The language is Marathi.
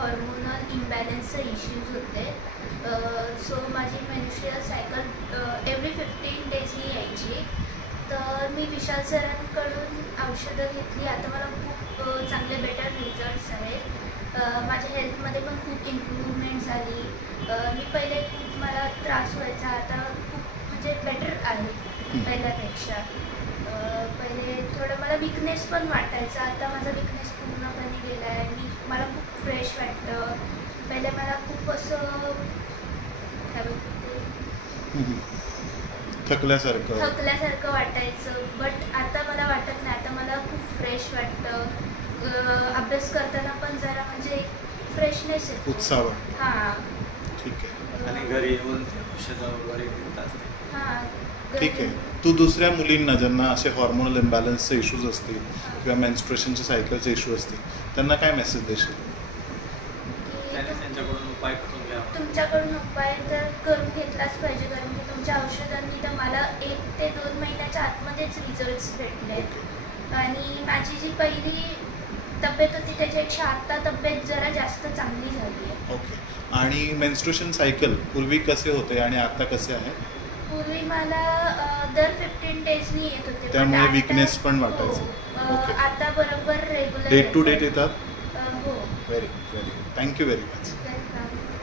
हॉर्मोनल इम्बॅलन्सचे इश्यूज होते. सो माझी मेन्स्ट्रुअल सायकल एव्हरी 15 डेजनी यायची. तर मी विशाल सरांकडून औषधं घेतली. आता मला खूप चांगले बेटर रिझल्ट्स आहेत. माझ्या हेल्थमध्ये पण खूप इम्प्रूव्हमेंट झाली. मी पहिले खूप मला त्रास व्हायचा, आता खूप म्हणजे बेटर आहे पहिल्यापेक्षा. पहिले थोडं मला विकनेस पण वाटायचा, आता माझा विकनेस पूर्णपणे गेला आहे. मला खूप फ्रेश वाटतं. पहिले मला खूप असं काय बोलते थकल्यासारखं वाटायचं, बट आता मला वाटत नाही. आता मला खूप फ्रेश वाटतं. अभ्यास करताना पण जरा म्हणजे फ्रेशनेस येतो, उत्साह. हां ठीक आहे. आणि घरी येऊन औषधं वगैरे घेतात. हां ठीक आहे. तू दुसऱ्या मुलींना ज्यांना असे हॉर्मोनल इम्बॅलन्सचे इश्यूज असतील किंवा मेन्स्ट्रुएशनचे सायकलचे इश्यू असतील त्यांना काय मेसेज देशील? त्यांच्याकडून उपाय करून घ्या. तुमच्याकडून उपाय तर करून घेतलाच पाहिजे, कारण की तुमच्या औषधांनी तर मला 1 ते 2 महिन्याच्या आतमध्येच रिझल्ट्स भेटले. आणि माझी जी पहिली तब्येत होती त्याच्यापेक्षा आता तब्येत जरा जास्त चांगली झाली आहे. ओके. आणि मेन्स्ट्रुएशन सायकल पूर्वी कसे होते आणि आता कसे आहे? पूर्वी मला दर 15 डेजनी येत होते, त्यामुळे विकनेस पण वाटायचं. आता बरोबर रेग्युलर डे टू डे येतात. हो. Very very good. Thank you very much.